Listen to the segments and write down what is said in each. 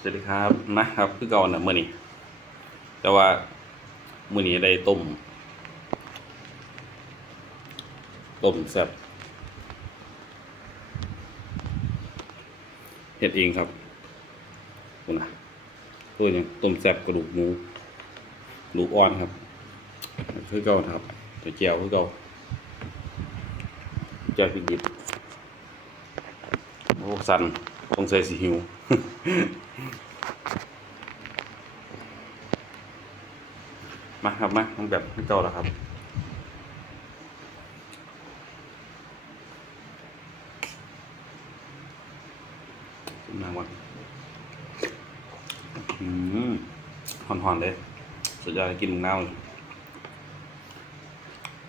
สวัสดีครับนะครับคือเก่านะมื้อนี้แต่ว่ามื้อนี้ได้ต้มแซ่บเฮ็ดเองครับคุณนะตัวนี้ต้มแซ่บกระดูกหมูกระดูกอ่อนครับคือเก่านะครับตัวแจ่วคือเก่าแจ่วพริกดิบโอ้สั่นต้องใส่สีหิวมาครับมาต้องแบบคือเก่าแล้วครับมาวันอืมหอนๆเลยสุดยอดกินมึงน้าวเลย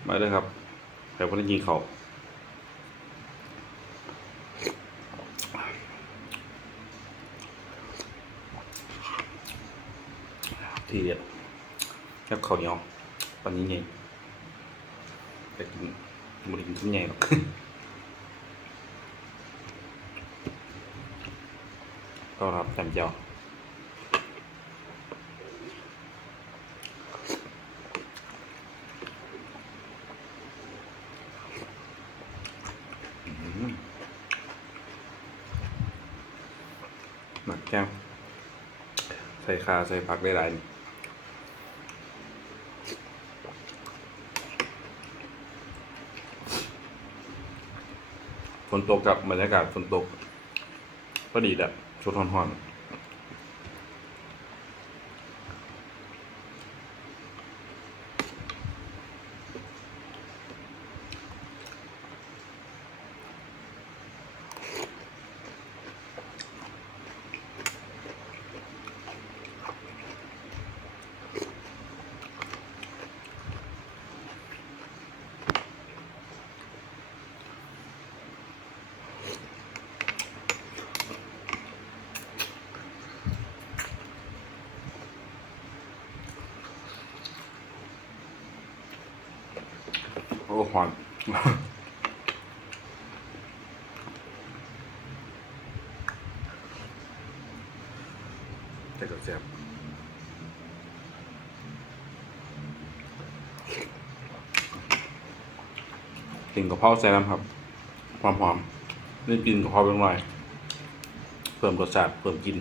มาเลยครับใครพอได้กินข้าวทีเดียวแค่ข้าวเหนียวปันนี้ไงแต่กินไม่ได้กินข้าวใหญ่หรอกก็รับแต้มเจียวหมักแก้วใส่ข่าใส่ผักได้หลายฝนตกกับบรรยากาศฝนตกพอดีแบบชุดร้อนๆโอ้หอนแต่ก็แซ่บกลิ่นกะเพราใส่น้ำครับความหอมนี่กลิ่นกะเพราเป็นไรเพิ่มรสชาติเพิ่มกลิ่น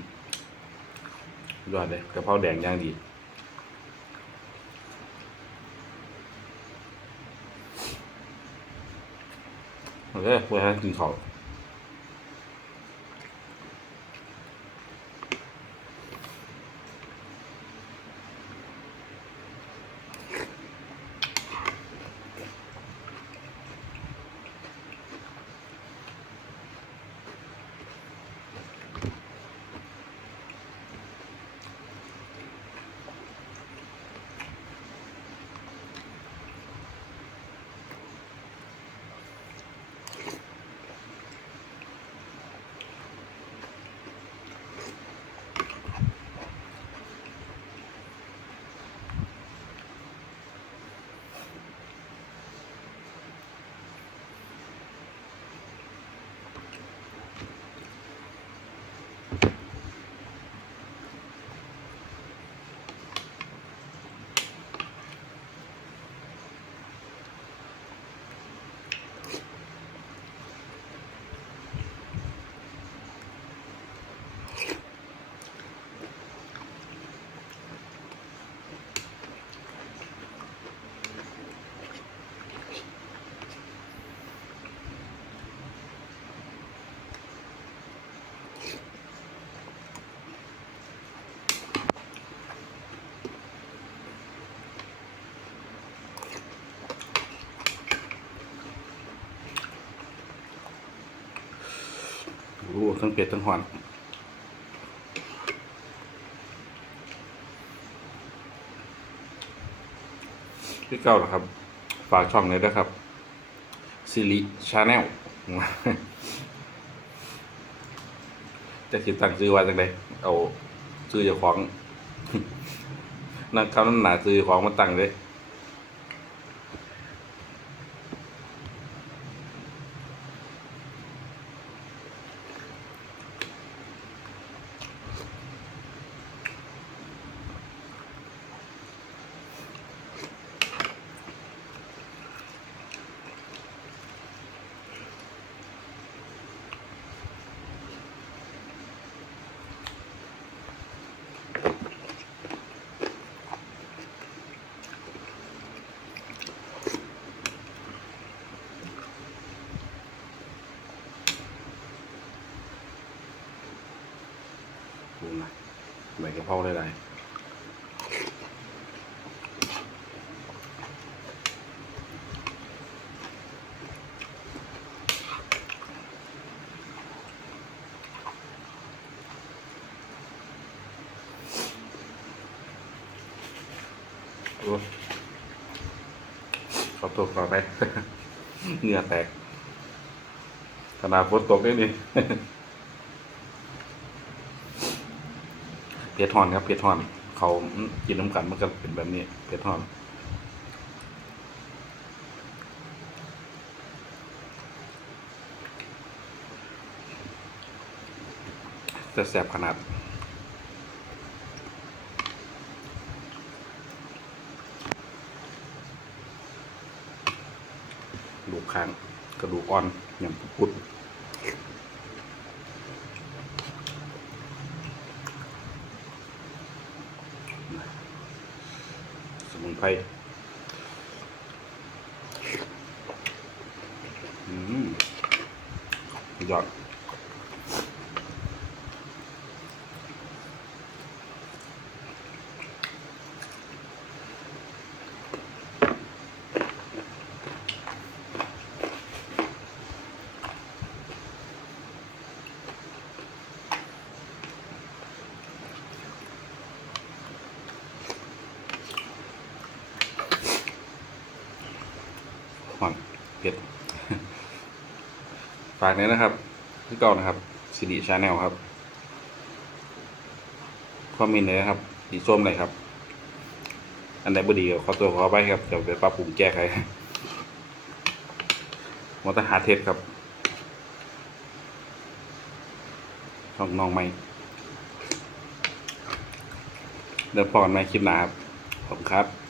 ยอดเลยกะเพราแดงย่างดีโอเคเพื่อให้กินข้าวรู้ทั้งเผ็ดทั้งหวานที่เก่าเหรอครับฝากช่องเลยด้วยครับซิริชาแนลจะคิดตั้งซื้อว่าจังไดเอาซื้อเจ้าของนั่งคำนั้นหนาซื้อของมาตั้งเลย ดูนะใบกะเพราได้ โอ้ขอตัวก่อนไป เหงื่อแตกขนาดฝนตกได้นี่ เพชรทอนครับเพชรทอนเขากินน้ำกันมันก็เป็นแบบนี้เพชรทอนจะแสบขนาดดูกค้างกระดูกอ่อนอย่างพุดสมุนไพรยอดหอมเผ็ด ฝากนี้นะครับที่เก่านะครับสิริชาแนลครับความมีเนื้อครับสีส้มเลยครับ อันไหนบ่ดีก็ขอตัวขอไปครับเดี๋ยวไปปรับปรุงแก้ไขมอตหาเทสครับช่องน้องใหม่เดี๋ยวพอกันใหม่คลิปหน้าครับขอบคุณครับ